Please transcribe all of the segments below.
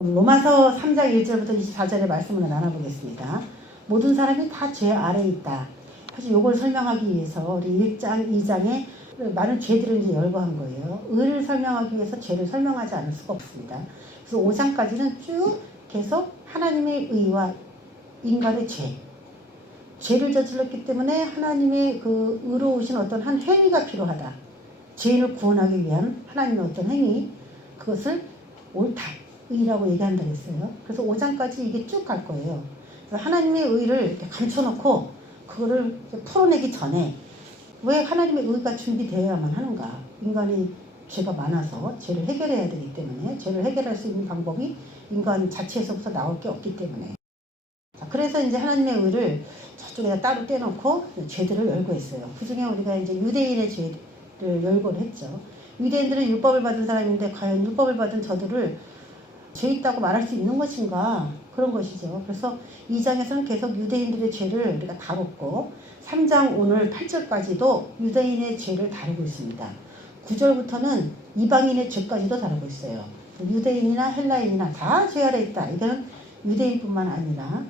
로마서 3장 1절부터 24절의 말씀을 나눠보겠습니다. 모든 사람이 다 죄 아래에 있다. 사실 이걸 설명하기 위해서 우리 1장, 2장에 많은 죄들을 이제 열거한 거예요. 의를 설명하기 위해서 죄를 설명하지 않을 수가 없습니다. 그래서 5장까지는 쭉 계속 하나님의 의와 인간의 죄를 저질렀기 때문에 하나님의 그 의로우신 어떤 한 행위가 필요하다. 죄인을 구원하기 위한 하나님의 어떤 행위, 그것을 옳다. 의라고 얘기한다 했어요. 그래서 5장까지 이게 쭉 갈 거예요. 그래서 하나님의 의를 이렇게 감춰놓고 그거를 풀어내기 전에 왜 하나님의 의가 준비되어야만 하는가? 인간이 죄가 많아서 죄를 해결해야 되기 때문에 죄를 해결할 수 있는 방법이 인간 자체에서부터 나올 게 없기 때문에. 자, 그래서 이제 하나님의 의를 저쪽에다 따로 떼놓고 죄들을 열고 있어요. 그 중에 우리가 이제 유대인의 죄를 열고를 했죠. 유대인들은 율법을 받은 사람인데 과연 율법을 받은 저들을 죄 있다고 말할 수 있는 것인가? 그런 것이죠. 그래서 2장에서는 계속 유대인들의 죄를 우리가 다뤘고 3장 오늘 8절까지도 유대인의 죄를 다루고 있습니다. 9절부터는 이방인의 죄까지도 다루고 있어요. 유대인이나 헬라인이나 다 죄 아래 있다. 이건 유대인뿐만 아니라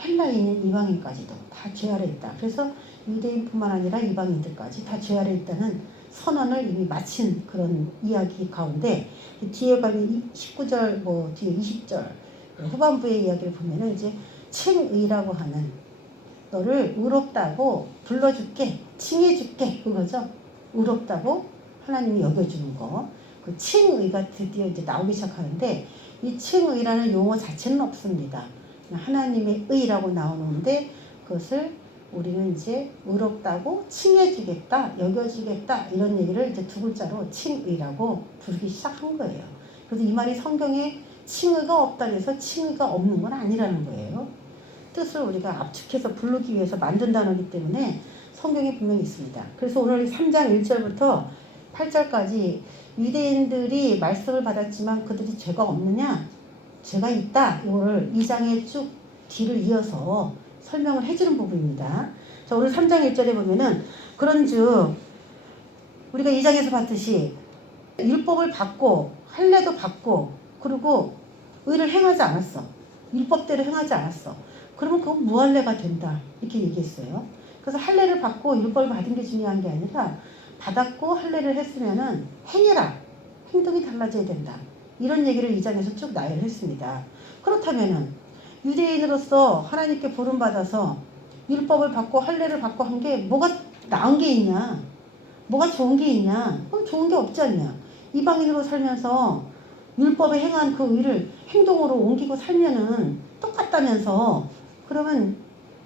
헬라인인 이방인까지도 다 죄 아래 있다. 그래서 유대인뿐만 아니라 이방인들까지 다 죄 아래 있다는 선언을 이미 마친 그런 이야기 가운데 뒤에 가면 19절 뒤에 20절 후반부의 이야기를 보면은 이제 칭의라고 하는 너를 의롭다고 불러줄게, 칭해줄게 그거죠. 의롭다고 하나님이 여겨주는 거. 그 칭의가 드디어 이제 나오기 시작하는데 이 칭의라는 용어 자체는 없습니다. 하나님의 의라고 나오는데 그것을 우리는 이제 의롭다고 칭해주겠다, 여겨주겠다 이런 얘기를 이제 두 글자로 칭의라고 부르기 시작한 거예요. 그래서 이 말이 성경에 칭의가 없다 해서 칭의가 없는 건 아니라는 거예요. 뜻을 우리가 압축해서 부르기 위해서 만든 단어이기 때문에 성경에 분명히 있습니다. 그래서 오늘 3장 1절부터 8절까지 유대인들이 말씀을 받았지만 그들이 죄가 없느냐? 죄가 있다. 이걸 2장에 쭉 뒤를 이어서 설명을 해주는 부분입니다. 자, 오늘 3장 1절에 보면은 그런즉 우리가 2장에서 봤듯이 율법을 받고 할례도 받고 그리고 의를 행하지 않았어. 율법대로 행하지 않았어. 그러면 그건 무할례가 된다. 이렇게 얘기했어요. 그래서 할례를 받고 율법을 받은 게 중요한 게 아니라 받았고 할례를 했으면은 행해라. 행동이 달라져야 된다. 이런 얘기를 2장에서 쭉 나열을 했습니다. 그렇다면은 유대인으로서 하나님께 부름받아서 율법을 받고 할례를 받고 한 게 뭐가 나은 게 있냐? 뭐가 좋은 게 있냐? 그럼 좋은 게 없지 않냐? 이방인으로 살면서 율법에 행한 그 의를 행동으로 옮기고 살면은 똑같다면서 그러면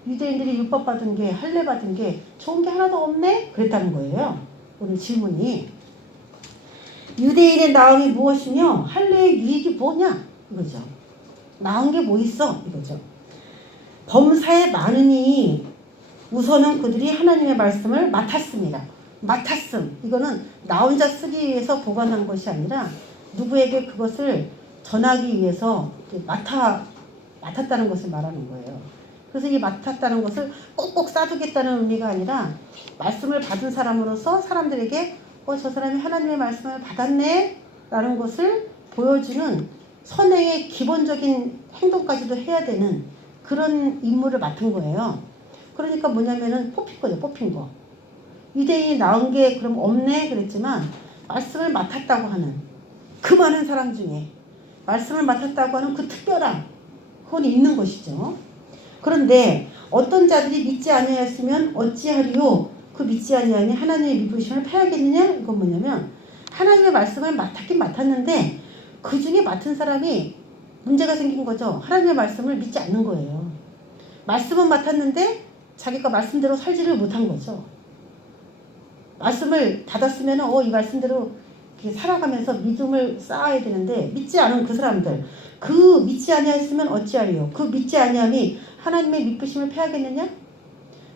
유대인들이 율법 받은 게 할례 받은 게 좋은 게 하나도 없네? 그랬다는 거예요. 오늘 질문이. 유대인의 나음이 무엇이며 할례의 유익이 뭐냐? 이거죠. 나은 게 뭐 있어? 이거죠. 범사에 많으니 우선은 그들이 하나님의 말씀을 맡았습니다. 맡았음. 이거는 나 혼자 쓰기 위해서 보관한 것이 아니라 누구에게 그것을 전하기 위해서 맡았다는 것을 말하는 거예요. 그래서 이 맡았다는 것을 꼭꼭 싸두겠다는 의미가 아니라 말씀을 받은 사람으로서 사람들에게 저 사람이 하나님의 말씀을 받았네? 라는 것을 보여주는 선행의 기본적인 행동까지도 해야 되는 그런 임무를 맡은 거예요. 그러니까 뭐냐면은 뽑힌 거죠. 뽑힌 거. 유대인이 나온 게 그럼 없네 그랬지만 말씀을 맡았다고 하는 그 많은 사람 중에 말씀을 맡았다고 하는 그 특별함 그건 있는 것이죠. 그런데 어떤 자들이 믿지 아니하였으면 어찌하리요? 그 믿지 아니하니 하나님의 믿으심을 패하겠느냐? 이건 뭐냐면 하나님의 말씀을 맡았긴 맡았는데 그 중에 맡은 사람이 문제가 생긴 거죠. 하나님의 말씀을 믿지 않는 거예요. 말씀은 맡았는데 자기가 말씀대로 살지를 못한 거죠. 말씀을 받았으면 이 말씀대로 이렇게 살아가면서 믿음을 쌓아야 되는데 믿지 않은 그 사람들 그 믿지 아니하였으면 어찌하리요. 그 믿지 아니함이 하나님의 믿으심을 패하겠느냐?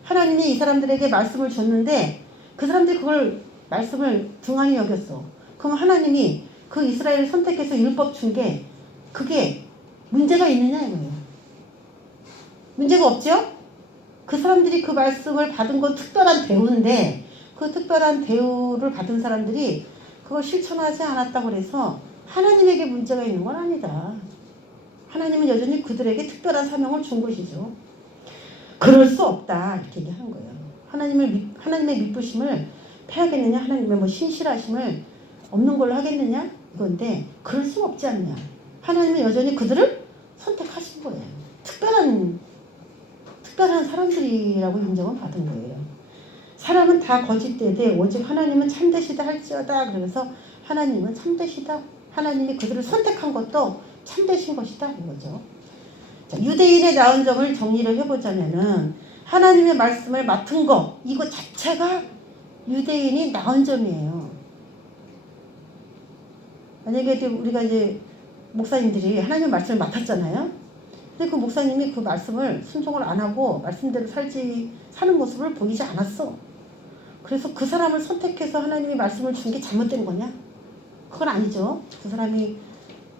하나님이 이 사람들에게 말씀을 줬는데 그 사람들이 그걸 말씀을 등한히 여겼어. 그럼 하나님이 그 이스라엘을 선택해서 율법 준 게 그게 문제가 있느냐 이거예요. 문제가 없죠? 그 사람들이 그 말씀을 받은 건 특별한 대우인데 그 특별한 대우를 받은 사람들이 그걸 실천하지 않았다고 해서 하나님에게 문제가 있는 건 아니다. 여전히 그들에게 특별한 사명을 준 것이죠. 그럴 수 없다 이렇게 얘기하는 거예요. 하나님의 미쁘심을 패하겠느냐, 하나님의 뭐 신실하심을 없는 걸로 하겠느냐 이건데 그럴 수 없지 않냐. 하나님은 여전히 그들을 선택하신 거예요. 특별한 사람들이라고 인정을 받은 거예요. 사람은 다 거짓되되 오직 하나님은 참되시다 할지어다. 그러면서 하나님은 참되시다. 하나님이 그들을 선택한 것도 참되신 것이다 이거죠. 자, 유대인의 나은 점을 정리를 해보자면은 하나님의 말씀을 맡은 거 이거 자체가 유대인이 나은 점이에요. 만약에 우리가 이제 목사님들이 하나님의 말씀을 맡았잖아요. 근데 그 목사님이 그 말씀을 순종을 안 하고 말씀대로 사는 모습을 보이지 않았어. 그래서 그 사람을 선택해서 하나님이 말씀을 준 게 잘못된 거냐? 그건 아니죠. 그 사람이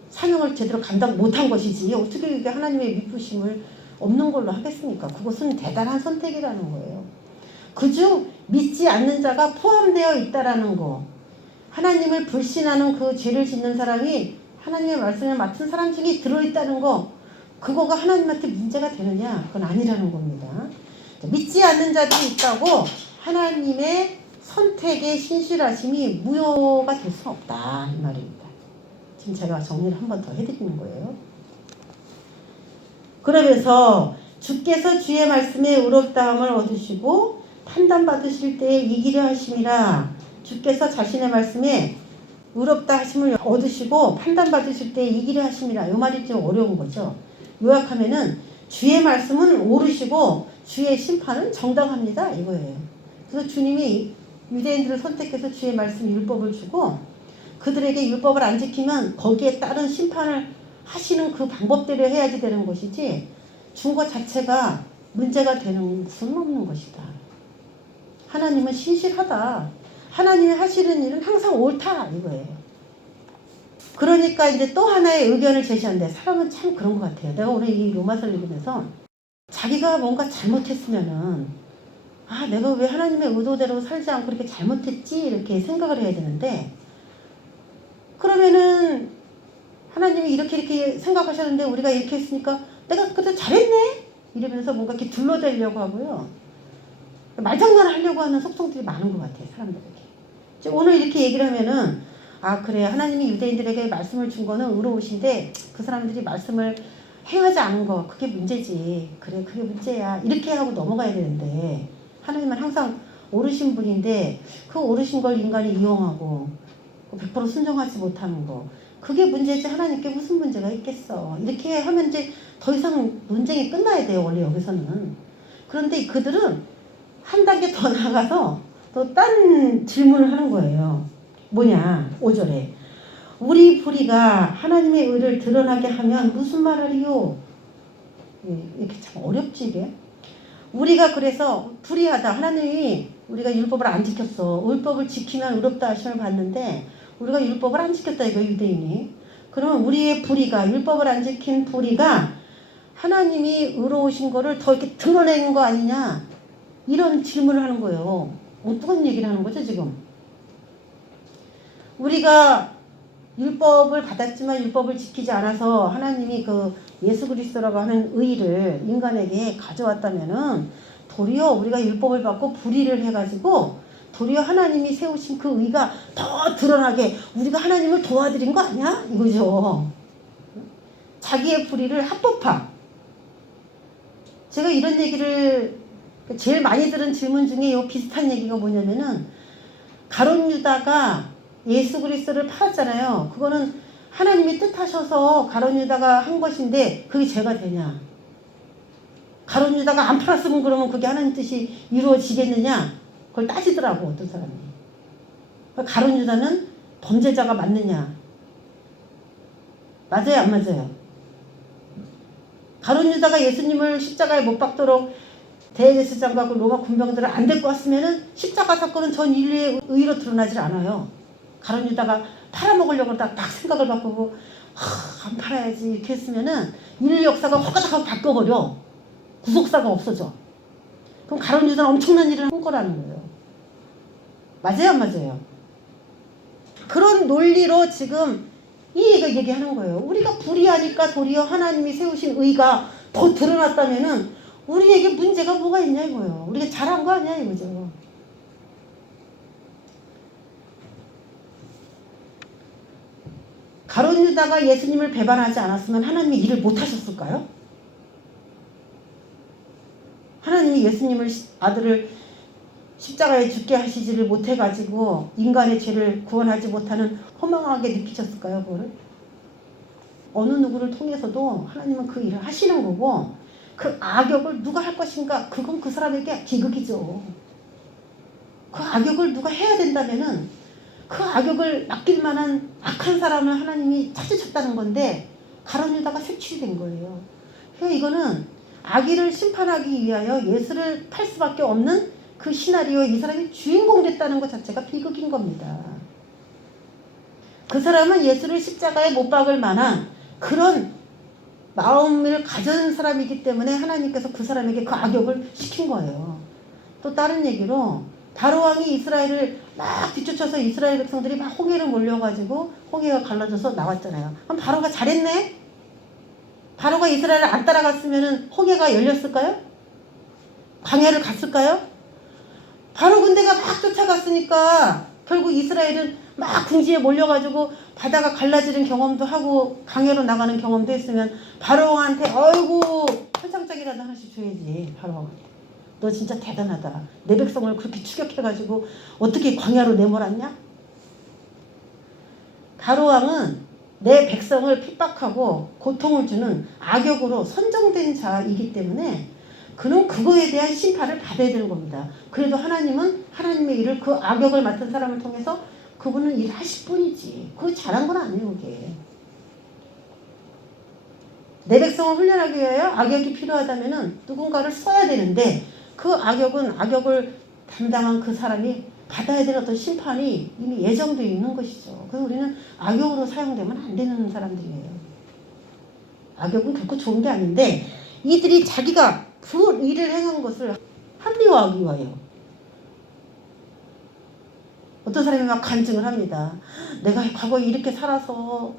사명을 제대로 감당 못한 것이지 어떻게 이게 하나님의 미쁘심을 없는 걸로 하겠습니까? 그것은 대단한 선택이라는 거예요. 그중 믿지 않는 자가 포함되어 있다라는 거. 하나님을 불신하는 그 죄를 짓는 사람이 하나님의 말씀을 맡은 사람 중에 들어있다는 거. 그거가 하나님한테 문제가 되느냐? 그건 아니라는 겁니다. 믿지 않는 자들이 있다고 하나님의 선택의 신실하심이 무효가 될 수 없다 이 말입니다. 지금 제가 정리를 한 번 더 해드리는 거예요. 그러면서 주께서 주의 말씀에 의롭다함을 얻으시고 판단받으실 때에 이기려 하심이라. 주께서 자신의 말씀에 의롭다 하심을 얻으시고 판단받으실 때에 이기려 하심이라. 이 말이 좀 어려운 거죠. 요약하면은 주의 말씀은 옳으시고 주의 심판은 정당합니다 이거예요. 그래서 주님이 유대인들을 선택해서 주의 말씀 율법을 주고 그들에게 율법을 안 지키면 거기에 따른 심판을 하시는 그 방법대로 해야지 되는 것이지 준 것 자체가 문제가 되는 것은 없는 것이다. 하나님은 신실하다. 하나님이 하시는 일은 항상 옳다 이거예요. 그러니까 이제 또 하나의 의견을 제시하는데 사람은 참 그런 것 같아요. 내가 오늘 이 로마서를 읽으면서 자기가 뭔가 잘못했으면은 내가 왜 하나님의 의도대로 살지 않고 이렇게 잘못했지 이렇게 생각을 해야 되는데 그러면은 하나님이 이렇게 생각하셨는데 우리가 이렇게 했으니까 내가 그때 잘했네 이러면서 뭔가 이렇게 둘러대려고 하고요. 말장난을 하려고 하는 속성들이 많은 것 같아요. 사람들에게. 오늘 이렇게 얘기를 하면은 그래 하나님이 유대인들에게 말씀을 준 거는 의로우신데 그 사람들이 말씀을 행하지 않은 거 그게 문제지. 그래 그게 문제야. 이렇게 하고 넘어가야 되는데 하나님은 항상 옳으신 분인데 그 옳으신 걸 인간이 이용하고 100% 순종하지 못하는 거 그게 문제지 하나님께 무슨 문제가 있겠어. 이렇게 하면 이제 더 이상 논쟁이 끝나야 돼요. 원래 여기서는. 그런데 그들은 한 단계 더 나가서 또 딴 질문을 하는 거예요. 뭐냐 5절에 우리 불의가 하나님의 의를 드러나게 하면 무슨 말하리요. 이렇게 참 어렵지 이게. 우리가 그래서 불의하다. 하나님이 우리가 율법을 안 지켰어. 율법을 지키면 의롭다 하심을 받는데 우리가 율법을 안 지켰다 이거 유대인이. 그러면 우리의 불의가 율법을 안 지킨 불의가 하나님이 의로우신 거를 더 이렇게 드러내는 거 아니냐 이런 질문을 하는 거예요. 어떤 얘기를 하는 거죠 지금. 우리가 율법을 받았지만 율법을 지키지 않아서 하나님이 그 예수 그리스도라고 하는 의를 인간에게 가져왔다면은 도리어 우리가 율법을 받고 불의를 해가지고 도리어 하나님이 세우신 그 의가 더 드러나게 우리가 하나님을 도와드린 거 아니야? 이거죠. 자기의 불의를 합법화. 제가 이런 얘기를 제일 많이 들은 질문 중에 요 비슷한 얘기가 뭐냐면은 가룟 유다가 예수 그리스도를 팔았잖아요. 그거는 하나님이 뜻하셔서 가룟 유다가 한 것인데 그게 죄가 되냐? 가룟 유다가 안 팔았으면 그러면 그게 하나님 뜻이 이루어지겠느냐? 그걸 따지더라고 어떤 사람이. 가룟 유다는 범죄자가 맞느냐? 맞아요 안 맞아요? 가룟 유다가 예수님을 십자가에 못 박도록 대제사장과 그 로마 군병들을 안 데리고 왔으면은 십자가 사건은 전 인류의 의로 드러나질 않아요. 가룟 유다가 팔아먹으려고 딱 생각을 바꾸고 안 팔아야지 이렇게 했으면은 인류 역사가 허가닥하고 바뀌어버려. 구속사가 없어져. 그럼 가룟 유다는 엄청난 일을 한 거라는 거예요. 맞아요 안 맞아요? 그런 논리로 지금 이 얘기하는 거예요. 우리가 불의하니까 도리어 하나님이 세우신 의가 더 드러났다면은 우리에게 문제가 뭐가 있냐 이거예요. 우리가 잘한 거 아니야 이거죠. 가룟 유다가 예수님을 배반하지 않았으면 하나님이 일을 못 하셨을까요? 하나님이 예수님을 아들을 십자가에 죽게 하시지를 못해가지고 인간의 죄를 구원하지 못하는 허망하게 느끼셨을까요? 그거를? 어느 누구를 통해서도 하나님은 그 일을 하시는 거고 그 악역을 누가 할 것인가? 그건 그 사람에게 비극이죠. 그 악역을 누가 해야 된다면은 그 악역을 맡길 만한 악한 사람을 하나님이 찾으셨다는 건데 가룟 유다가 색출이 된 거예요. 그래서 이거는 악인을 심판하기 위하여 예수를 팔 수밖에 없는 그 시나리오에 이 사람이 주인공 됐다는 것 자체가 비극인 겁니다. 그 사람은 예수를 십자가에 못 박을 만한 그런 마음을 가진 사람이기 때문에 하나님께서 그 사람에게 그 악역을 시킨 거예요. 또 다른 얘기로 바로 왕이 이스라엘을 막 뒤쫓아서 이스라엘 백성들이 막 홍해를 몰려가지고 홍해가 갈라져서 나왔잖아요. 그럼 바로가 잘했네? 바로가 이스라엘을 안 따라갔으면 홍해가 열렸을까요? 광야를 갔을까요? 바로 군대가 막 쫓아갔으니까 결국 이스라엘은 막 궁지에 몰려가지고 바다가 갈라지는 경험도 하고 강야로 나가는 경험도 했으면 바로 왕한테 어이구 한상짝이라도 하나씩 줘야지. 바로 왕한테. 너 진짜 대단하다. 내 백성을 그렇게 추격해가지고 어떻게 광야로 내몰았냐? 바로왕은 내 백성을 핍박하고 고통을 주는 악역으로 선정된 자이기 때문에 그는 그거에 대한 심판을 받아야 되는 겁니다. 그래도 하나님은 하나님의 일을 그 악역을 맡은 사람을 통해서 그분은 일하실 뿐이지. 그거 잘한 건 아니에요. 그게. 내 백성을 훈련하기 위하여 악역이 필요하다면 누군가를 써야 되는데 그 악역을 담당한 그 사람이 받아야 될 어떤 심판이 이미 예정되어 있는 것이죠. 그래서 우리는 악역으로 사용되면 안 되는 사람들이에요. 악역은 결코 좋은 게 아닌데 이들이 자기가 그 일을 행한 것을 합리화하기 위하여 어떤 사람이 막 간증을 합니다. 내가 과거에 이렇게 살아서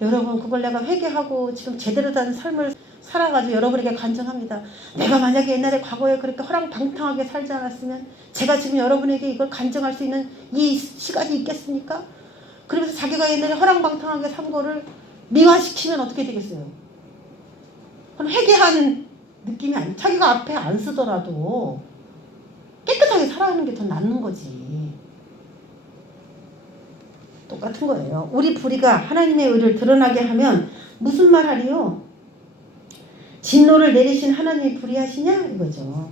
여러분 그걸 내가 회개하고 지금 제대로 된 삶을 살아가지고 여러분에게 간증합니다. 내가 만약에 옛날에 과거에 그렇게 허랑방탕하게 살지 않았으면 제가 지금 여러분에게 이걸 간증할 수 있는 이 시간이 있겠습니까? 그러면서 자기가 옛날에 허랑방탕하게 산 거를 미화시키면 어떻게 되겠어요? 그럼 회개하는 느낌이 아니에요. 자기가 앞에 안 쓰더라도 깨끗하게 살아가는 게 더 낫는 거지. 똑같은 거예요. 우리 불의가 하나님의 의를 드러나게 하면 무슨 말 하리요? 진노를 내리신 하나님이 불의하시냐? 이거죠.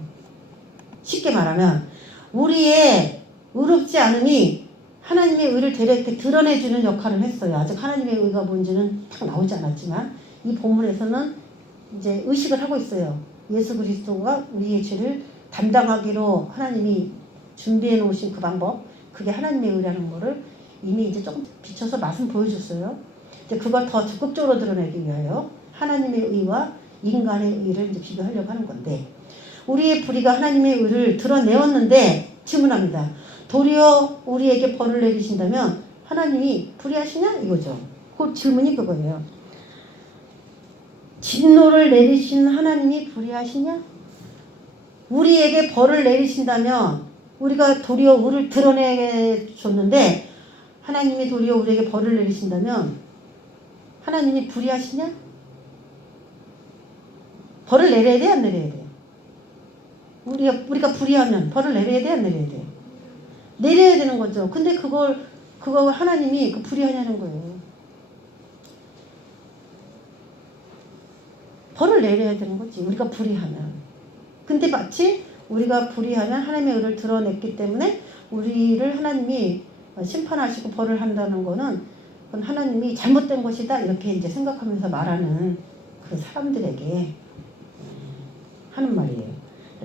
쉽게 말하면 우리의 의롭지 않음이 하나님의 의를 이렇게 드러내주는 역할을 했어요. 아직 하나님의 의가 뭔지는 딱 나오지 않았지만 이 본문에서는 이제 의식을 하고 있어요. 예수 그리스도가 우리의 죄를 담당하기로 하나님이 준비해 놓으신 그 방법, 그게 하나님의 의라는 거를 이미 이제 조금 비춰서 맛은 보여줬어요. 이제 그걸 더 적극적으로 드러내기 위하여 하나님의 의와 인간의 의를 이제 비교하려고 하는 건데, 우리의 불의가 하나님의 의를 드러내었는데 질문합니다. 도리어 우리에게 벌을 내리신다면 하나님이 불의하시냐? 이거죠. 그 질문이 그거예요. 진노를 내리신 하나님이 불의하시냐? 우리에게 벌을 내리신다면 우리가 도리어 의를 드러내줬는데 하나님이 도리어 우리에게 벌을 내리신다면 하나님이 불의하시냐? 벌을 내려야 돼, 안 내려야 돼? 우리가 불의하면 벌을 내려야 돼, 안 내려야 돼? 내려야 되는 거죠. 근데 그걸 하나님이 그 불의하냐는 거예요. 벌을 내려야 되는 거지. 우리가 불의하면. 근데 마치 우리가 불의하면 하나님의 의를 드러냈기 때문에 우리를 하나님이 심판하시고 벌을 한다는 거는 그건 하나님이 잘못된 것이다. 이렇게 이제 생각하면서 말하는 그 사람들에게 하는 말이에요.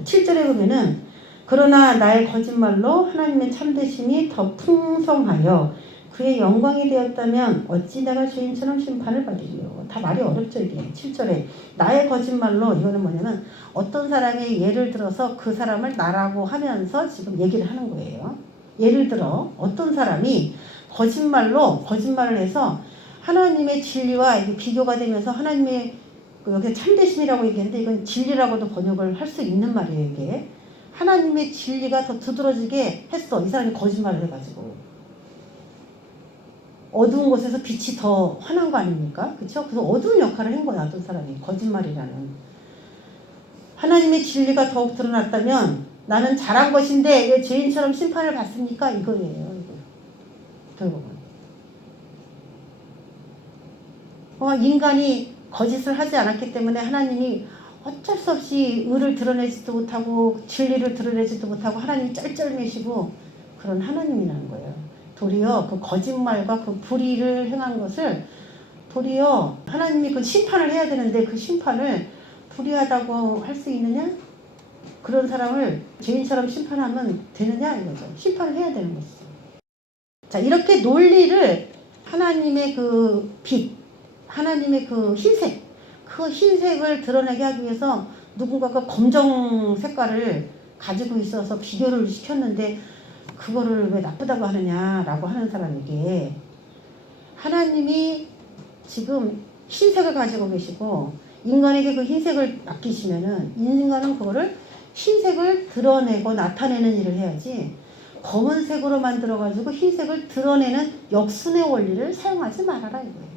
7절에 보면은 그러나 나의 거짓말로 하나님의 참되심이 더 풍성하여 그의 영광이 되었다면 어찌 내가 죄인처럼 심판을 받으리요. 다 말이 어렵죠 이게. 7절에 나의 거짓말로, 이거는 뭐냐면 어떤 사람이 예를 들어서 그 사람을 나라고 하면서 지금 얘기를 하는 거예요. 예를 들어 어떤 사람이 거짓말을 해서 하나님의 진리와 이게 비교가 되면서 하나님의 여기서 참되심이라고 얘기했는데 이건 진리라고도 번역을 할 수 있는 말이에요. 이게 하나님의 진리가 더 두드러지게 했어. 이 사람이 거짓말을 해가지고 어두운 곳에서 빛이 더 환한 거 아닙니까? 그렇죠? 그래서 어두운 역할을 한 거야. 어떤 사람이 거짓말이라는 하나님의 진리가 더욱 드러났다면 나는 잘한 것인데 왜 죄인처럼 심판을 받습니까? 이거예요. 이거. 결국은 인간이 거짓을 하지 않았기 때문에 하나님이 어쩔 수 없이 의를 드러내지도 못하고 진리를 드러내지도 못하고 하나님이 쩔쩔매시고 그런 하나님이라는 거예요. 도리어 그 거짓말과 그 불의를 행한 것을 도리어 하나님이 그 심판을 해야 되는데 그 심판을 불의하다고 할 수 있느냐? 그런 사람을 죄인처럼 심판하면 되느냐 이거죠. 심판을 해야 되는 것이죠. 자, 이렇게 논리를 하나님의 그 빛, 하나님의 그 흰색, 그 흰색을 드러내게 하기 위해서 누군가가 검정 색깔을 가지고 있어서 비교를 시켰는데 그거를 왜 나쁘다고 하느냐라고 하는 사람에게 하나님이 지금 흰색을 가지고 계시고 인간에게 그 흰색을 맡기시면은 인간은 그거를 흰색을 드러내고 나타내는 일을 해야지 검은색으로 만들어가지고 흰색을 드러내는 역순의 원리를 사용하지 말아라 이거예요.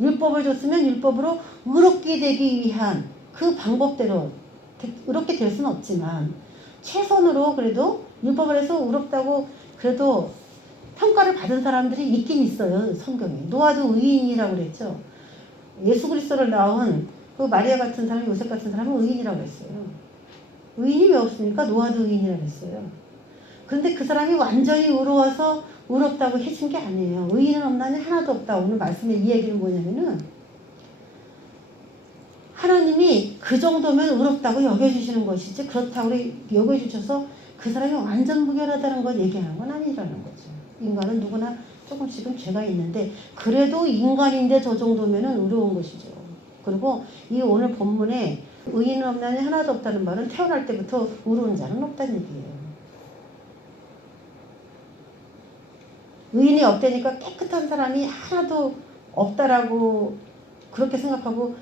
율법을 줬으면 율법으로 의롭게 되기 위한 그 방법대로 의롭게 될 수는 없지만 최선으로 그래도 율법을 해서 의롭다고 그래도 평가를 받은 사람들이 있긴 있어요. 성경에. 노아도 의인이라고 그랬죠. 예수 그리스도를 낳은 그 마리아 같은 사람, 요셉 같은 사람은 의인이라고 했어요. 의인이 왜 없습니까? 노아도 의인이라고 했어요. 그런데 그 사람이 완전히 의로워서 의롭다고 해준 게 아니에요. 의인은 없나니 하나도 없다. 오늘 말씀의 이 얘기는 뭐냐면은 하나님이 그 정도면 의롭다고 여겨주시는 것이지 그렇다고 여겨주셔서 그 사람이 완전 무결하다는 걸 얘기하는 건 아니라는 거죠. 인간은 누구나 조금씩은 죄가 있는데 그래도 인간인데 저 정도면 의로운 것이죠. 그리고 이 오늘 본문에 의인은 없나니 하나도 없다는 말은 태어날 때부터 의로운 자는 없다는 얘기예요. 의인이 없다니까 깨끗한 사람이 하나도 없다라고 그렇게 생각하고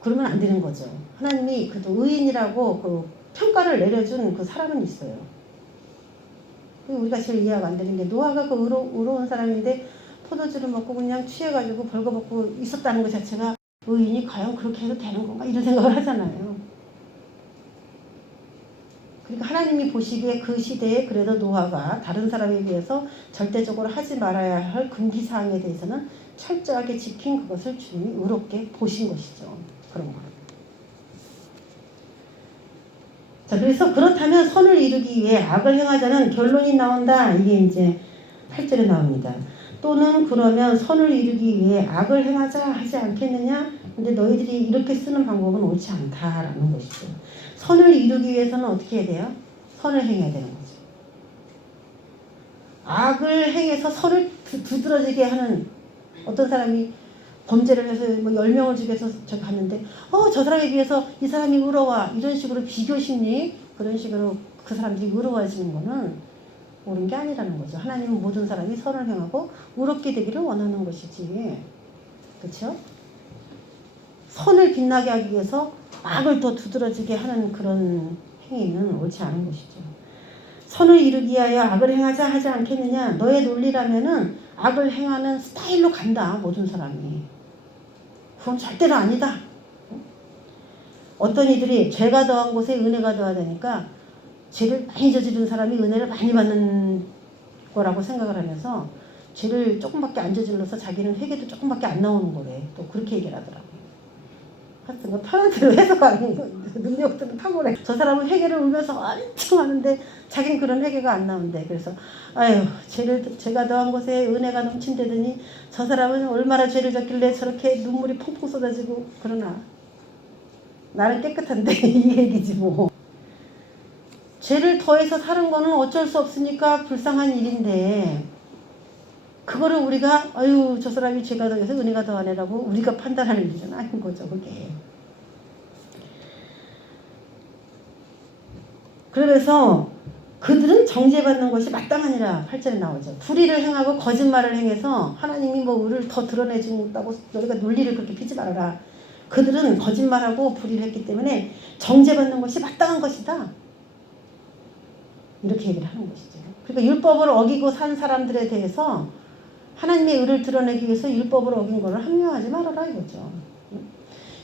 그러면 안 되는 거죠. 하나님이 그래도 의인이라고 그 평가를 내려준 그 사람은 있어요. 우리가 제일 이해가 안 되는 게 노아가 그 의로운 사람인데 포도주를 먹고 그냥 취해가지고 벌거벗고 있었다는 것 자체가 의인이 과연 그렇게 해도 되는 건가 이런 생각을 하잖아요. 그러니까 하나님이 보시기에 그 시대에 그래도 노아가 다른 사람에 비해서 절대적으로 하지 말아야 할 금기사항에 대해서는 철저하게 지킨 그것을 주님이 의롭게 보신 것이죠. 그런 거. 자, 그래서 그렇다면 선을 이루기 위해 악을 행하자는 결론이 나온다. 이게 이제 8절에 나옵니다. 또는 그러면 선을 이루기 위해 악을 행하자 하지 않겠느냐? 근데 너희들이 이렇게 쓰는 방법은 옳지 않다라는 것이죠. 선을 이루기 위해서는 어떻게 해야 돼요? 선을 행해야 되는 거죠. 악을 행해서 선을 두드러지게 하는 어떤 사람이 범죄를 해서 뭐 10명을 죽여서 저 갔는데 저 사람에 비해서 이 사람이 의로워 이런 식으로 비교심리 그런 식으로 그 사람들이 의로워지는 거는 옳은 게 아니라는 거죠. 하나님은 모든 사람이 선을 행하고 의롭게 되기를 원하는 것이지. 그렇죠? 선을 빛나게 하기 위해서 악을 더 두드러지게 하는 그런 행위는 옳지 않은 것이죠. 선을 이루기 위하여 악을 행하자 하지 않겠느냐. 너의 논리라면은 악을 행하는 스타일로 간다. 모든 사람이. 그건 절대로 아니다. 어떤 이들이 죄가 더한 곳에 은혜가 더하다니까 죄를 많이 저지른 사람이 은혜를 많이 받는 거라고 생각을 하면서 죄를 조금밖에 안 저질러서 자기는 회개도 조금밖에 안 나오는 거래. 또 그렇게 얘기를 하더라고요. 하여튼 그 편한 대로 해석하는 능력들은 탁월해. 저 사람은 회개를 울면서 엄청 하는데 자기는 그런 회개가 안 나온대. 그래서 아유 죄가 더한 곳에 은혜가 넘친다더니 저 사람은 얼마나 죄를 졌길래 저렇게 눈물이 펑펑 쏟아지고 그러나 나는 깨끗한데 이 얘기지 뭐. 죄를 더해서 사는 거는 어쩔 수 없으니까 불쌍한 일인데 그거를 우리가 아유 저 사람이 죄가 더해서 은혜가 더하네라고 우리가 판단할 일은 아닌 거죠. 그게. 그래서 그들은 정죄받는 것이 마땅하니라 8절에 나오죠. 불의를 행하고 거짓말을 행해서 하나님이 뭐 의를 더 드러내준다고 너희가 논리를 그렇게 피지 말아라. 그들은 거짓말하고 불의를 했기 때문에 정죄받는 것이 마땅한 것이다. 이렇게 얘기를 하는 것이죠. 그러니까 율법을 어기고 산 사람들에 대해서 하나님의 의를 드러내기 위해서 율법을 어긴 거를 합리화하지 말아라 이거죠.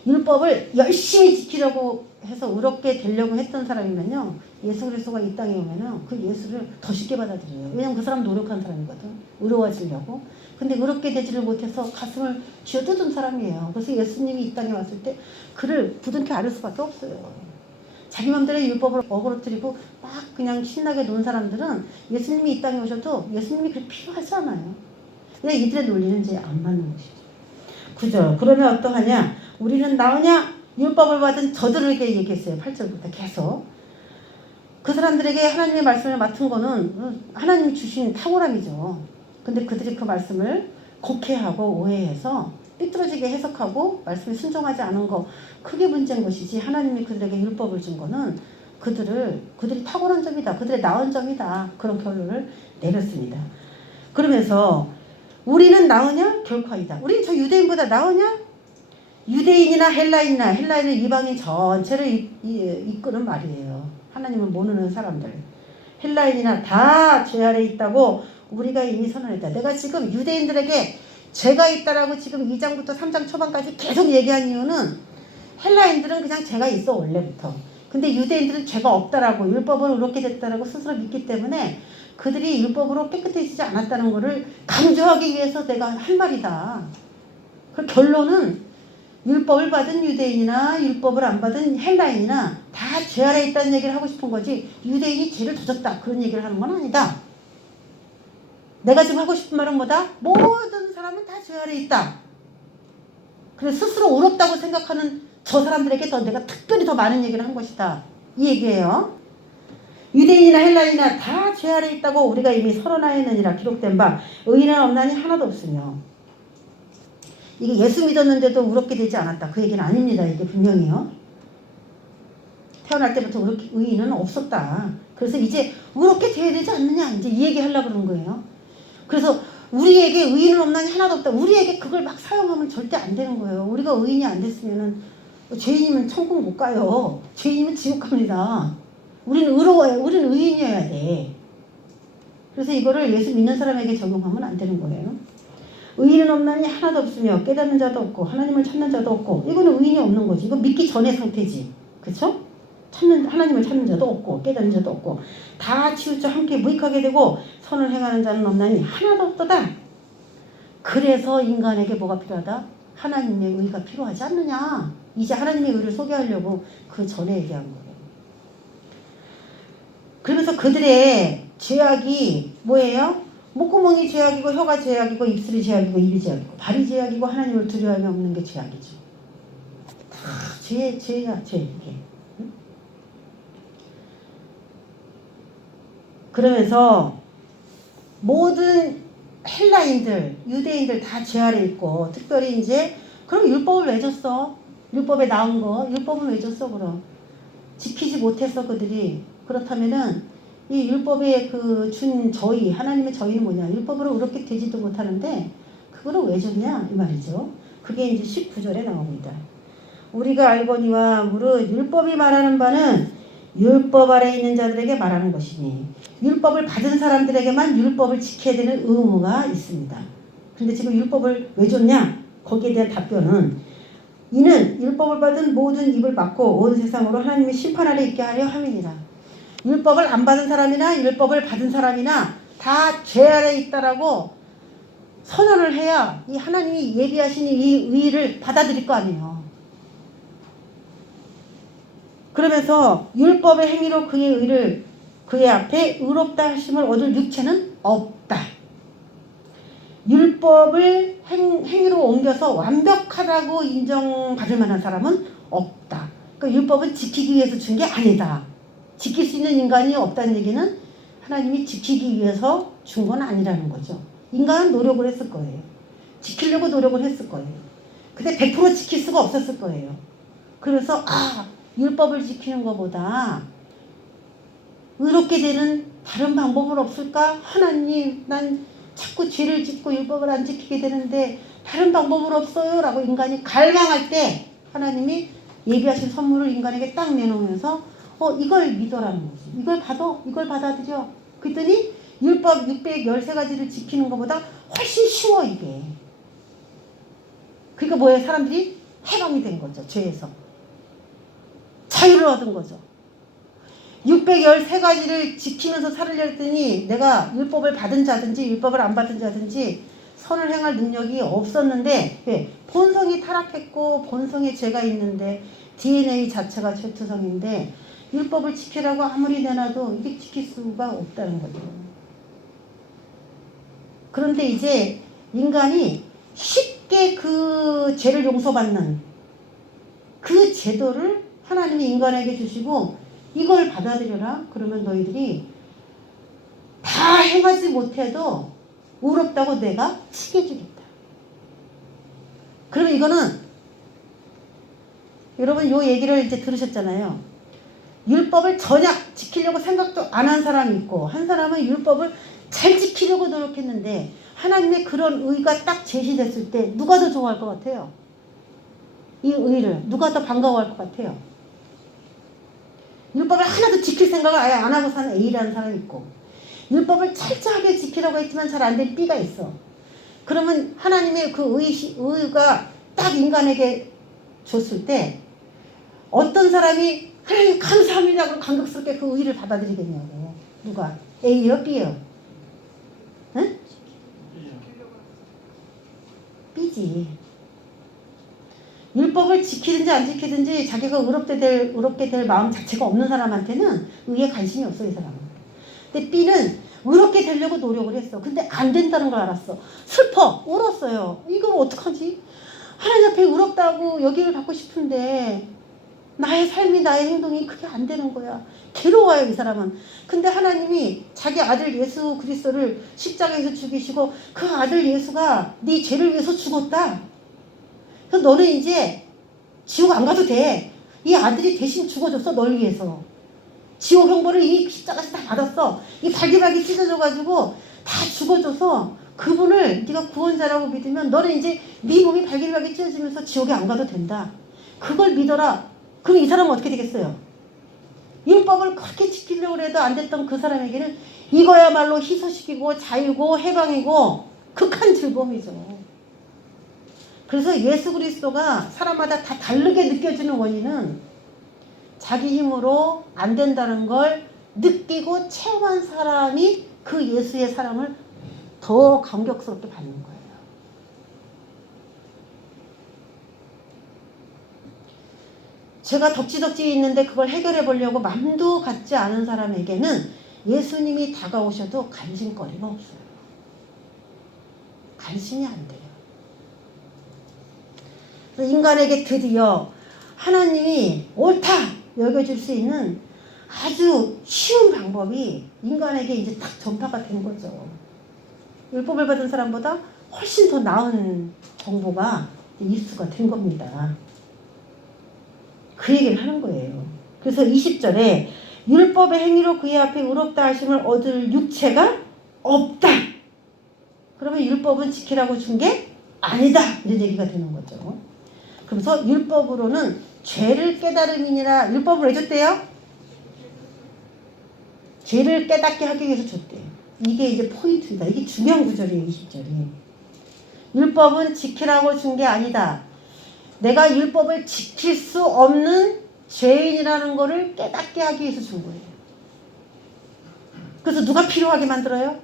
율법을 열심히 지키려고 해서 의롭게 되려고 했던 사람이면요, 예수 그리스도가 이 땅에 오면은 그 예수를 더 쉽게 받아들여요. 왜냐면 그 사람 노력한 사람이거든. 의로워지려고. 근데 의롭게 되지를 못해서 가슴을 쥐어뜯은 사람이에요. 그래서 예수님이 이 땅에 왔을 때 그를 부둥켜 안을 수밖에 없어요. 자기 맘대로 율법을 어그러뜨리고 막 그냥 신나게 논 사람들은 예수님이 이 땅에 오셔도 예수님이 그렇게 필요하지 않아요. 그냥 이들의 논리는 이제 안 맞는 것이죠. 그죠? 그러면 어떠하냐? 우리는 나오냐? 율법을 받은 저들에게 얘기했어요. 8절부터 계속. 그 사람들에게 하나님의 말씀을 맡은 거는 하나님이 주신 탁월함이죠. 근데 그들이 그 말씀을 곡해하고 오해해서 삐뚤어지게 해석하고 말씀에 순종하지 않은 거, 그게 문제인 것이지, 하나님이 그들에게 율법을 준 거는 그들이 탁월한 점이다, 그들의 나은 점이다, 그런 결론을 내렸습니다. 그러면서 우리는 나으냐? 결코 아니다. 우리는 저 유대인보다 나으냐? 유대인이나 헬라인은 이방인 전체를 이끄는 말이에요. 하나님을 모르는 사람들. 헬라인이나 다 죄 아래 있다고 우리가 이미 선언했다. 내가 지금 유대인들에게 죄가 있다라고 지금 2장부터 3장 초반까지 계속 얘기한 이유는 헬라인들은 그냥 죄가 있어 원래부터. 근데 유대인들은 죄가 없다라고, 율법을 의롭게 됐다라고 스스로 믿기 때문에 그들이 율법으로 깨끗해지지 않았다는 것을 강조하기 위해서 내가 할 말이다. 그 결론은 율법을 받은 유대인이나 율법을 안 받은 헬라인이나 다 죄 아래 있다는 얘기를 하고 싶은 거지, 유대인이 죄를 더 졌다 그런 얘기를 하는 건 아니다. 내가 지금 하고 싶은 말은 뭐다? 모든 사람은 다 죄 아래 있다. 그래서 스스로 의롭다고 생각하는 저 사람들에게 더 내가 특별히 더 많은 얘기를 한 것이다. 이 얘기예요. 유대인이나 헬라인이나 다 죄 아래 있다고 우리가 이미 선언하였느니라 기록된 바 의인은 없나니 하나도 없으며. 이게 예수 믿었는데도 의롭게 되지 않았다, 그 얘기는 아닙니다. 이게 분명히요. 태어날 때부터 의인은 없었다. 그래서 이제 의롭게 돼야 되지 않느냐, 이제 이 얘기 하려고 그러는 거예요. 그래서 우리에게 의인은 없나니 하나도 없다. 우리에게 그걸 막 사용하면 절대 안 되는 거예요. 우리가 의인이 안 됐으면은 죄인이면 천국 못 가요. 죄인이면 지옥 갑니다. 우리는 의로워요. 우리는 의인이어야 돼. 그래서 이거를 예수 믿는 사람에게 적용하면 안 되는 거예요. 의인은 없나니 하나도 없으며 깨닫는 자도 없고 하나님을 찾는 자도 없고. 이거는 의인이 없는 거지. 이거 믿기 전의 상태지. 그렇죠? 하나님을 찾는 자도 없고 깨닫는 자도 없고 다 치우쳐 함께 무익하게 되고 선을 행하는 자는 없나니 하나도 없도다. 그래서 인간에게 뭐가 필요하다? 하나님의 의가 필요하지 않느냐. 이제 하나님의 의를 소개하려고 그 전에 얘기한 거예요. 그러면서 그들의 죄악이 뭐예요? 목구멍이 죄악이고 혀가 죄악이고 입술이 죄악이고 입이 죄악이고 발이 죄악이고 하나님을 두려워하며 없는 게 죄악이죠. 다 죄야 죄 이게. 그러면서 모든 헬라인들, 유대인들 다 죄 아래 있고, 특별히 이제 그럼 율법을 왜 줬어? 율법에 나온 거 율법을 왜 줬어? 그럼 지키지 못했어 그들이. 그렇다면은 이 율법의 그 준 저희, 하나님의 저희는 뭐냐? 율법으로 의롭게 되지도 못하는데 그거를 왜 줬냐 이 말이죠. 그게 이제 19절에 나옵니다. 우리가 알거니와 무릇 율법이 말하는 바는 율법 아래 있는 자들에게 말하는 것이니 율법을 받은 사람들에게만 율법을 지켜야 되는 의무가 있습니다. 그런데 지금 율법을 왜 줬냐? 거기에 대한 답변은 이는 율법을 받은 모든 입을 막고 온 세상으로 하나님의 심판 아래 있게 하려 함이니라. 율법을 안 받은 사람이나 율법을 받은 사람이나 다 죄 아래 있다라고 선언을 해야 이 하나님이 예비하신 이 의를 받아들일 거 아니에요. 그러면서 율법의 행위로 그의 의를 그의 앞에 의롭다 하심을 얻을 육체는 없다. 율법을 행위로 옮겨서 완벽하다고 인정받을 만한 사람은 없다. 그러니까 율법은 지키기 위해서 준 게 아니다. 지킬 수 있는 인간이 없다는 얘기는 하나님이 지키기 위해서 준 건 아니라는 거죠. 인간은 노력을 했을 거예요. 지키려고 노력을 했을 거예요. 근데 100% 지킬 수가 없었을 거예요. 그래서 율법을 지키는 것보다 의롭게 되는 다른 방법은 없을까? 하나님, 난 자꾸 죄를 짓고 율법을 안 지키게 되는데 다른 방법은 없어요? 라고 인간이 갈망할 때 하나님이 예비하신 선물을 인간에게 딱 내놓으면서 이걸 믿어라는 거지. 이걸 받아. 이걸 받아들여. 그랬더니 율법 613가지를 지키는 것보다 훨씬 쉬워 이게. 그러니까 뭐예요? 사람들이 해방이 된 거죠. 죄에서. 자유를 얻은 거죠. 613가지를 지키면서 살으려 했더니 내가 율법을 받은 자든지 율법을 안 받은 자든지 선을 행할 능력이 없었는데 왜? 본성이 타락했고 본성에 죄가 있는데 DNA 자체가 죄투성인데 율법을 지키라고 아무리 내놔도 이게 지킬 수가 없다는 거죠. 그런데 이제 인간이 쉽게 그 죄를 용서받는 그 제도를 하나님이 인간에게 주시고 이걸 받아들여라. 그러면 너희들이 다 행하지 못해도 의롭다고 내가 치게 주겠다. 그러면 이거는 여러분 요 얘기를 이제 들으셨잖아요. 율법을 전혀 지키려고 생각도 안 한 사람이 있고 한 사람은 율법을 잘 지키려고 노력했는데 하나님의 그런 의가 딱 제시됐을 때 누가 더 좋아할 것 같아요? 이 의를 누가 더 반가워할 것 같아요? 율법을 하나도 지킬 생각을 아예 안 하고 사는 A라는 사람이 있고 율법을 철저하게 지키려고 했지만 잘 안 된 B가 있어. 그러면 하나님의 그 의가 딱 인간에게 줬을 때 어떤 사람이 하나님 감사합니다 하고 감격스럽게 그 의를 받아들이겠냐고. 누가? A요? B요? 응? B지. 율법을 지키든지 안 지키든지 자기가 의롭게 될 마음 자체가 없는 사람한테는 의에 관심이 없어, 이 사람은. 근데 B는 의롭게 되려고 노력을 했어. 근데 안 된다는 걸 알았어. 슬퍼. 울었어요. 이걸 어떡하지? 하나님 앞에 의롭다고 여기를 받고 싶은데 나의 삶이 나의 행동이 그게 안 되는 거야. 괴로워요, 이 사람은. 근데 하나님이 자기 아들 예수 그리스도를 십자가에서 죽이시고 그 아들 예수가 네 죄를 위해서 죽었다. 그래서 너는 이제 지옥 안 가도 돼. 이 아들이 대신 죽어줬어, 널 위해서. 지옥 형벌을 이 십자가에서 다 받았어. 이 발기발기 찢어져가지고 다 죽어줘서 그분을 네가 구원자라고 믿으면 너는 이제 네 몸이 발기발기 찢어지면서 지옥에 안 가도 된다. 그걸 믿어라. 그럼 이 사람은 어떻게 되겠어요? 율법을 그렇게 지키려고 해도 안 됐던 그 사람에게는 이거야말로 희소식이고 자유고 해방이고 극한 즐거움이죠. 그래서 예수 그리스도가 사람마다 다 다르게 느껴지는 원인은 자기 힘으로 안 된다는 걸 느끼고 체험한 사람이 그 예수의 사랑을 더 감격스럽게 받는 거예요. 제가 덕지덕지 있는데 그걸 해결해 보려고 마음도 갖지 않은 사람에게는 예수님이 다가오셔도 관심거리가 없어요. 관심이 안 돼요. 인간에게 드디어 하나님이 옳다 여겨줄 수 있는 아주 쉬운 방법이 인간에게 이제 딱 전파가 된 거죠. 율법을 받은 사람보다 훨씬 더 나은 정보가 입수가 된 겁니다. 그 얘기를 하는 거예요. 그래서 20절에 율법의 행위로 그의 앞에 의롭다 하심을 얻을 육체가 없다. 그러면 율법은 지키라고 준 게 아니다. 이런 얘기가 되는 거죠. 그래서 율법으로는 죄를 깨달음이니라. 율법을 왜 줬대요? 죄를 깨닫게 하기 위해서 줬대요. 이게 이제 포인트입니다. 이게 중요한 구절이에요. 20절이. 율법은 지키라고 준 게 아니다. 내가 율법을 지킬 수 없는 죄인이라는 거를 깨닫게 하기 위해서 준 거예요. 그래서 누가 필요하게 만들어요?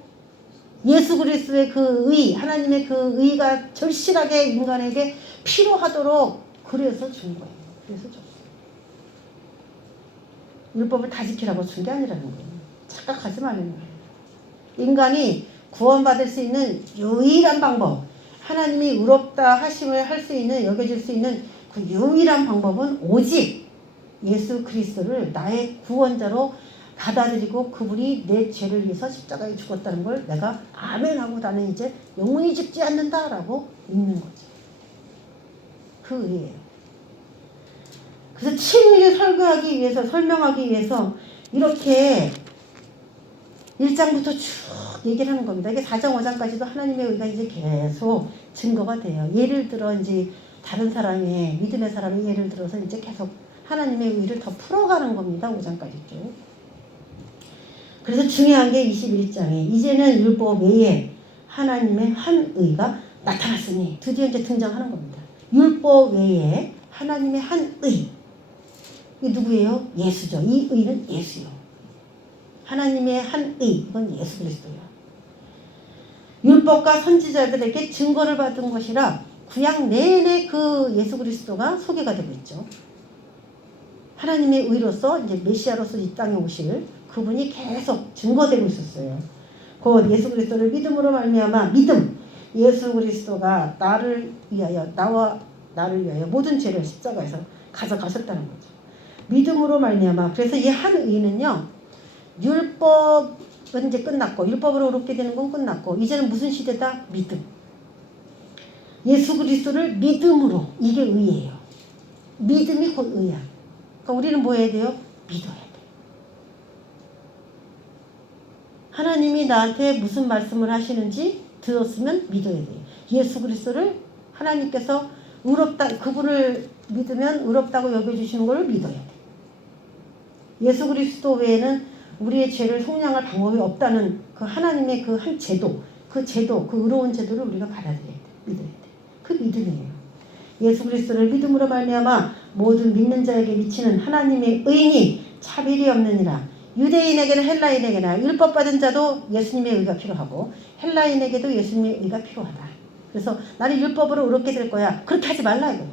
예수 그리스도의 그 의, 하나님의 그 의가 절실하게 인간에게 필요하도록 그래서 준 거예요. 그래서 줬어요. 율법을 다 지키라고 준 게 아니라는 거예요. 착각하지 말라는 거예요. 인간이 구원받을 수 있는 유일한 방법, 하나님이 의롭다 하심을 할 수 있는, 여겨질 수 있는 그 유일한 방법은 오직 예수 그리스도를 나의 구원자로 받아들이고 그분이 내 죄를 위해서 십자가에 죽었다는 걸 내가 아멘하고 나는 이제 영원히 죽지 않는다라고 믿는 거지. 그 의예요. 그래서 친히 설명하기 위해서 이렇게 1장부터 쭉 얘기를 하는 겁니다. 이게 4장, 5장까지도 하나님의 의가 이제 계속 증거가 돼요. 예를 들어 이제 다른 사람의 믿음의 사람의 예를 들어서 이제 계속 하나님의 의를 더 풀어가는 겁니다. 5장까지 쭉. 그래서 중요한 게 21장에 이제는 율법 외에 하나님의 한 의가 나타났으니 드디어 이제 등장하는 겁니다. 율법 외에 하나님의 한 의. 이게 누구예요? 예수죠. 이 의는 예수요. 하나님의 한 의. 이건 예수 그리스도예요. 율법과 선지자들에게 증거를 받은 것이라 구약 내내 그 예수 그리스도가 소개가 되고 있죠. 하나님의 의로서 이제 메시아로서 이 땅에 오실 그분이 계속 증거되고 있었어요. 곧 예수 그리스도를 믿음으로 말미암아 믿음. 예수 그리스도가 나를 위하여 나를 위하여 모든 죄를 십자가에서 가져가셨다는 거죠. 믿음으로 말미암아. 그래서 이 한 의는요. 율법은 이제 끝났고 율법으로 의롭게 되는 건 끝났고 이제는 무슨 시대다? 믿음. 예수 그리스도를 믿음으로. 이게 의예요. 믿음이 곧 의야. 그러니까 우리는 뭐 해야 돼요? 믿어야 돼. 하나님이 나한테 무슨 말씀을 하시는지 들었으면 믿어야 돼요. 예수 그리스도를 하나님께서 의롭다, 그분을 믿으면 의롭다고 여겨주시는 걸 믿어야 돼. 예수 그리스도 외에는 우리의 죄를 속량할 방법이 없다는 그 하나님의 그 한 제도, 그 의로운 제도를 우리가 받아들여야 돼. 믿어야 돼. 그 믿음이에요. 예수 그리스도를 믿음으로 말미암아 모든 믿는 자에게 미치는 하나님의 의인이 차별이 없느니라. 유대인에게는 헬라인에게나 율법 받은 자도 예수님의 의가 필요하고 헬라인에게도 예수님의 의가 필요하다. 그래서 나는 율법으로 의롭게 될 거야. 그렇게 하지 말라 이거예요.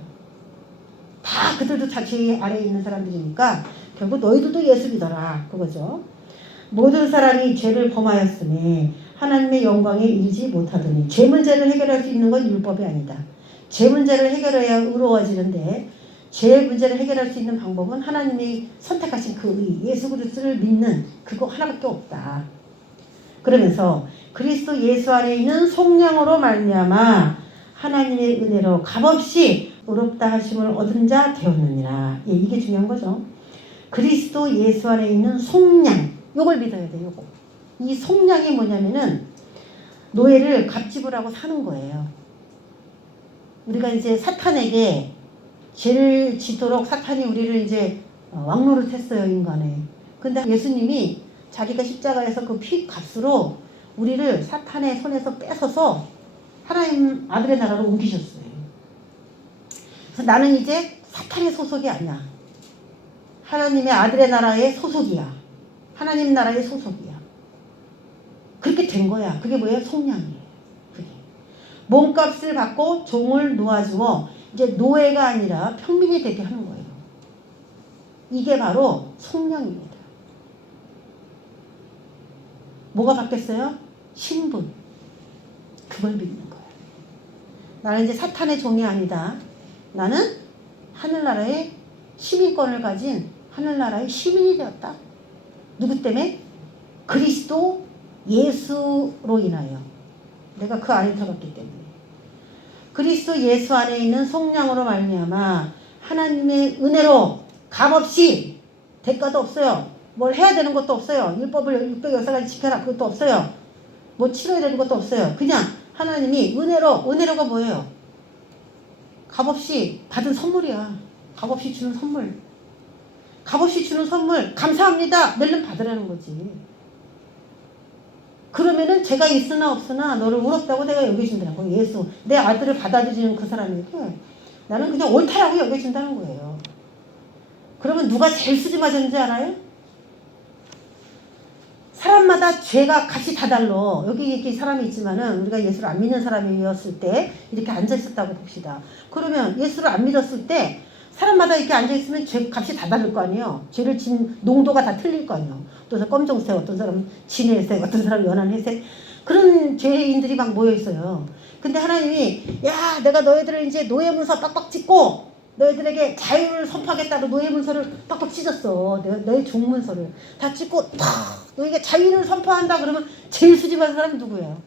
다 그들도 자기 아래에 있는 사람들이니까 결국 너희들도 예수 믿어라. 그거죠. 모든 사람이 죄를 범하였으니 하나님의 영광에 이르지 못하더니 죄 문제를 해결할 수 있는 건 율법이 아니다. 죄 문제를 해결해야 의로워지는데 죄 문제를 해결할 수 있는 방법은 하나님이 선택하신 그 의, 예수 그리스도를 믿는 그거 하나밖에 없다. 그러면서 그리스도 예수 안에 있는 속량으로 말미암아 하나님의 은혜로 값없이 의롭다 하심을 얻은 자 되었느니라. 예, 이게 중요한 거죠. 그리스도 예수 안에 있는 속량, 요걸 믿어야 돼요. 요거. 이 속량이 뭐냐면은 노예를 값지불 하고 사는 거예요. 우리가 이제 사탄에게 죄를 짓도록 사탄이 우리를 이제 왕노릇 했어요, 인간에. 근데 예수님이 자기가 십자가에서 그 피 값으로 우리를 사탄의 손에서 뺏어서 하나님 아들의 나라로 옮기셨어요. 그래서 나는 이제 사탄의 소속이 아니야. 하나님의 아들의 나라의 소속이야. 하나님 나라의 소속이야. 그렇게 된 거야. 그게 뭐예요? 속량이에요. 그게. 몸값을 받고 종을 놓아주어 이제 노예가 아니라 평민이 되게 하는 거예요. 이게 바로 속량입니다. 뭐가 바뀌었어요? 신분. 그걸 믿는 거예요. 나는 이제 사탄의 종이 아니다. 나는 하늘나라의 시민권을 가진 하늘나라의 시민이 되었다. 누구 때문에? 그리스도 예수로 인하여. 내가 그 안에 들어갔기 때문에. 그리스도 예수 안에 있는 속량으로 말미암아 하나님의 은혜로 값없이 대가도 없어요. 뭘 해야 되는 것도 없어요. 율법을 600여사까지 지켜라. 그것도 없어요. 뭐 치러야 되는 것도 없어요. 그냥 하나님이 은혜로가 뭐예요? 값없이 받은 선물이야. 값없이 주는 선물. 값없이 주는 선물 감사합니다. 멜름 받으라는 거지. 그러면은 제가 있으나 없으나 너를 의롭다고 내가 여겨준다는 거예요. 예수. 내 아들을 받아들이는 그 사람에게 나는 그냥 옳다라고 여겨준다는 거예요. 그러면 누가 제일 수지 맞았는지 알아요? 사람마다 죄가 값이 다 달라. 여기 이렇게 사람이 있지만은 우리가 예수를 안 믿는 사람이었을 때 이렇게 앉아 있었다고 봅시다. 그러면 예수를 안 믿었을 때 사람마다 이렇게 앉아 있으면 죄 값이 다 다를 거 아니에요. 죄를 진 농도가 다 틀릴 거 아니에요. 어떤 사람 검정색, 어떤 사람 진회색, 어떤 사람 연한 회색. 그런 죄인들이 막 모여 있어요. 근데 하나님이 야, 내가 너희들을 이제 노예 문서 빡빡 찍고 너희들에게 자유를 선포하겠다고 노예 문서를 빡빡 찢었어. 너희 종 문서를 다 찍고 탁 너희가 자유를 선포한다 그러면 제일 수집한 사람은 누구예요?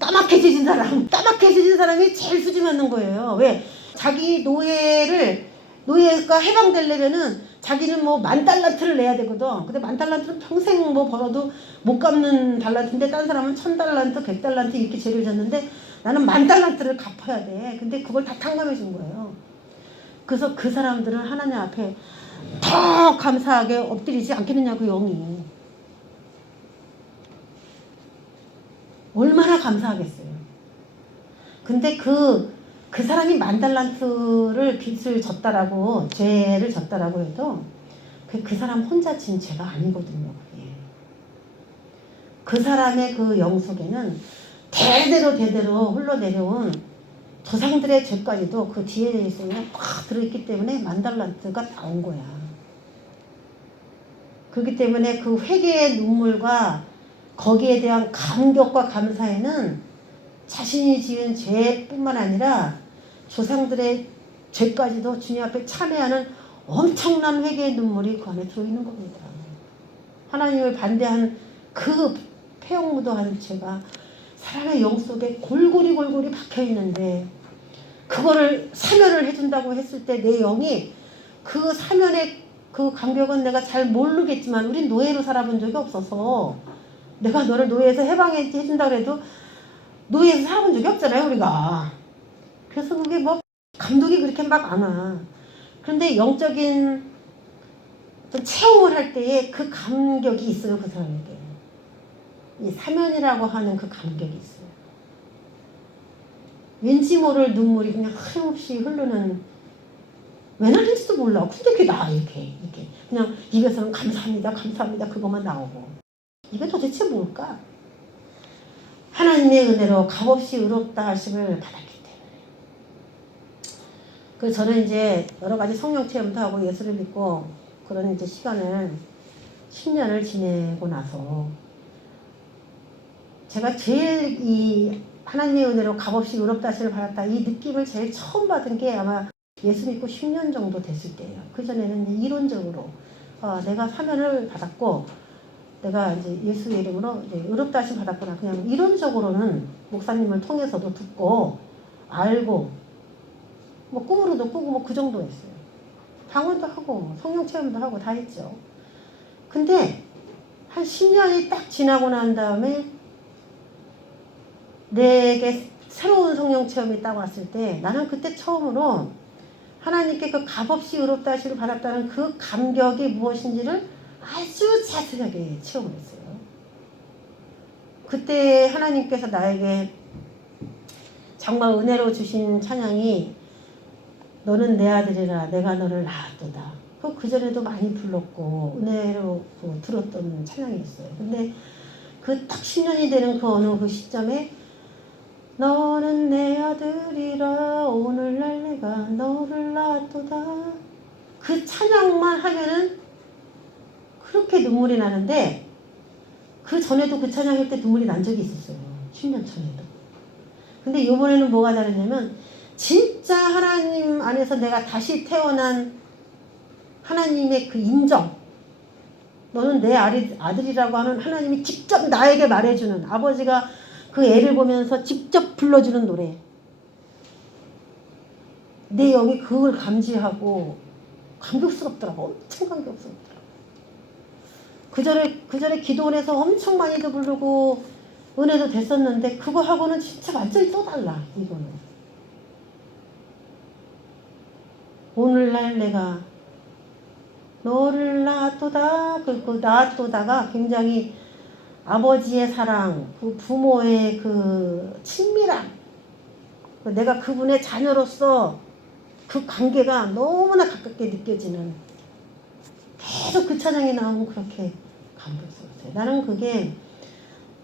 까맣게 찢은 사람. 까맣게 찢은 사람이 제일 수집하는 거예요. 왜? 자기 노예를 노예가 해방되려면은 자기는 뭐 10,000달란트를 내야 되거든. 근데 10,000달란트는 평생 뭐 벌어도 못 갚는 달란트인데 딴 사람은 1,000달란트, 100달란트 이렇게 죄를 졌는데 나는 10,000달란트를 갚아야 돼. 근데 그걸 다 탕감해 준 거예요. 그래서 그 사람들은 하나님 앞에 더 감사하게 엎드리지 않겠느냐 그 영이. 얼마나 감사하겠어요. 근데 그 사람이 10,000달란트를 빚을 졌다라고 죄를 졌다라고 해도 그 사람 혼자 진 죄가 아니거든요. 그게. 그 사람의 그 영 속에는 대대로 흘러내려온 조상들의 죄까지도 그 DNA에 꽉 들어있기 때문에 10,000달란트가 나온 거야. 그렇기 때문에 그 회개의 눈물과 거기에 대한 감격과 감사에는 자신이 지은 죄뿐만 아니라 조상들의 죄까지도 주님 앞에 참회하는 엄청난 회개의 눈물이 그 안에 들어있는 겁니다. 하나님을 반대한 그 폐역무도한 죄가 사람의 영 속에 골고리 박혀있는데 그거를 사면을 해준다고 했을 때 내 영이 그 사면의 그 감격은 내가 잘 모르겠지만 우린 노예로 살아본 적이 없어서 내가 너를 노예에서 해방해준다고 해도 노예에서 살아본 적이 없잖아요 우리가. 그래서 그게 뭐 감독이 그렇게 막 안 와. 그런데 영적인 체험을 할 때에 그 감격이 있어요 그 사람에게. 이 사면이라고 하는 그 감격이 있어요. 왠지 모를 눈물이 그냥 하염없이 흐르는 왜 나는지도 몰라. 근데 그게 나와 이렇게 그냥 입에서는 감사합니다 그것만 나오고 이게 도대체 뭘까? 하나님의 은혜로 값없이 의롭다 하심을 받았기 때문에. 그래서 저는 이제 여러 가지 성령 체험도 하고 예수를 믿고 그런 이제 시간을 10년을 지내고 나서 제가 제일 이 하나님의 은혜로 값없이 의롭다 하심을 받았다 이 느낌을 제일 처음 받은 게 아마 예수 믿고 10년 정도 됐을 때예요. 그전에는 이론적으로 내가 사면을 받았고 내가 이제 예수의 이름으로 이제 의롭다 하심 받았구나. 그냥 이론적으로는 목사님을 통해서도 듣고 알고 뭐 꿈으로도 꾸고 뭐 그 정도였어요. 방언도 하고 성령 체험도 하고 다 했죠. 근데 한 10년이 딱 지나고 난 다음에 내게 새로운 성령 체험이 딱 왔을 때 나는 그때 처음으로 하나님께 그 값없이 의롭다 하심을 받았다는 그 감격이 무엇인지를 아주 자세하게 체험을 했어요. 그때 하나님께서 나에게 정말 은혜로 주신 찬양이 너는 내 아들이라 내가 너를 낳았도다. 그전에도 많이 불렀고 은혜로 들었던 찬양이었어요. 근데 그 딱 10년이 되는 그 어느 그 시점에 너는 내 아들이라 오늘날 내가 너를 낳았도다. 그 찬양만 하면은 그렇게 눈물이 나는데 그 전에도 그 찬양할 때 눈물이 난 적이 있었어요. 10년 전에도. 근데 이번에는 뭐가 다르냐면 진짜 하나님 안에서 내가 다시 태어난 하나님의 그 인정, 너는 내 아들이라고 하는 하나님이 직접 나에게 말해주는, 아버지가 그 애를 보면서 직접 불러주는 노래, 내 영이 그걸 감지하고 감격스럽더라고. 엄청 감격스럽더라고. 그 전에 기도원에서 엄청 많이도 부르고 은혜도 됐었는데 그거 하고는 진짜 완전히 또 달라. 이거는 오늘날 내가 너를 낳았도다. 그 낳았도다가 굉장히 아버지의 사랑, 그 부모의 그 친밀함, 내가 그분의 자녀로서 그 관계가 너무나 가깝게 느껴지는, 계속 그 찬양이 나오면 그렇게 감격스러웠어요. 나는 그게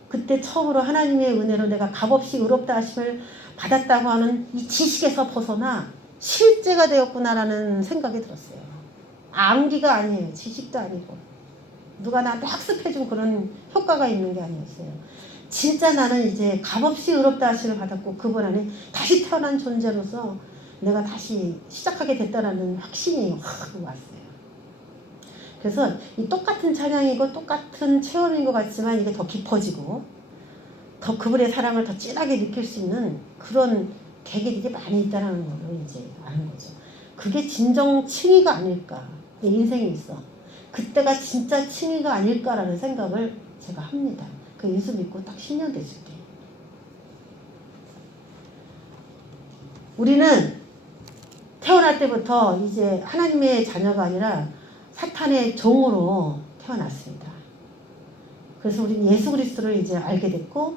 그때 처음으로 하나님의 은혜로 내가 값없이 의롭다 하심을 받았다고 하는 이 지식에서 벗어나 실제가 되었구나라는 생각이 들었어요. 암기가 아니에요. 지식도 아니고 누가 나한테 학습해준 그런 효과가 있는 게 아니었어요. 진짜 나는 이제 값없이 의롭다 하심을 받았고 그분 안에 다시 태어난 존재로서 내가 다시 시작하게 됐다라는 확신이 확 왔어요. 그래서 이 똑같은 찬양이고 똑같은 체험인 것 같지만 이게 더 깊어지고 더 그분의 사랑을 더 진하게 느낄 수 있는 그런 계기들이 많이 있다는 걸 이제 아는 거죠. 그게 진정 칭의가 아닐까. 내 인생에 있어. 그때가 진짜 칭의가 아닐까라는 생각을 제가 합니다. 그 예수 믿고 딱 10년 됐을 때. 우리는 태어날 때부터 이제 하나님의 자녀가 아니라 사탄의 종으로 태어났습니다. 그래서 우리는 예수 그리스도를 이제 알게 됐고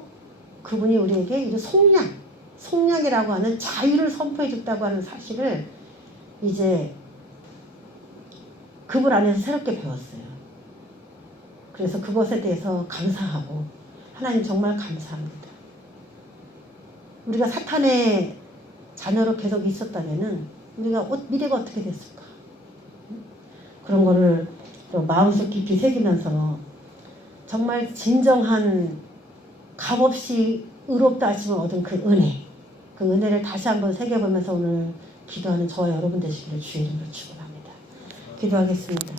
그분이 우리에게 이제 속량이라고 하는 자유를 선포해 줬다고 하는 사실을 이제 그분 안에서 새롭게 배웠어요. 그래서 그것에 대해서 감사하고 하나님 정말 감사합니다. 우리가 사탄의 자녀로 계속 있었다면은 우리가 미래가 어떻게 됐을까? 그런 거를 마음속 깊이 새기면서 정말 진정한 값없이 의롭다 하시면 얻은 그 은혜를 다시 한번 새겨보면서 오늘 기도하는 저와 여러분 되시기를 주의 이름으로 축원합니다. 기도하겠습니다.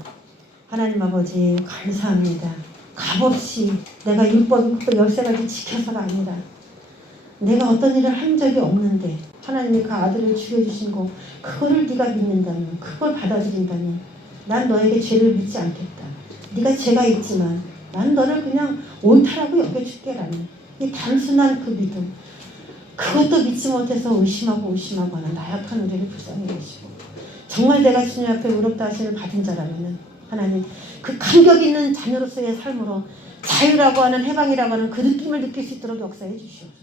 하나님 아버지 감사합니다. 값없이 내가 율법 13가지 지켜서가 아니라 내가 어떤 일을 한 적이 없는데 하나님이 그 아들을 죽여주신 거 그거를 네가 믿는다면 그걸 받아들인다면 난 너에게 죄를 묻지 않겠다. 네가 죄가 있지만 난 너를 그냥 옳다라고 여겨줄게라는 이 단순한 그 믿음 그것도 믿지 못해서 의심하고 하는 나약한 우리를 불쌍히 여기시고 정말 내가 주님 앞에 의롭다 하심을 받은 자라면 하나님 그 감격 있는 자녀로서의 삶으로 자유라고 하는 해방이라고 하는 그 느낌을 느낄 수 있도록 역사해 주시옵소서.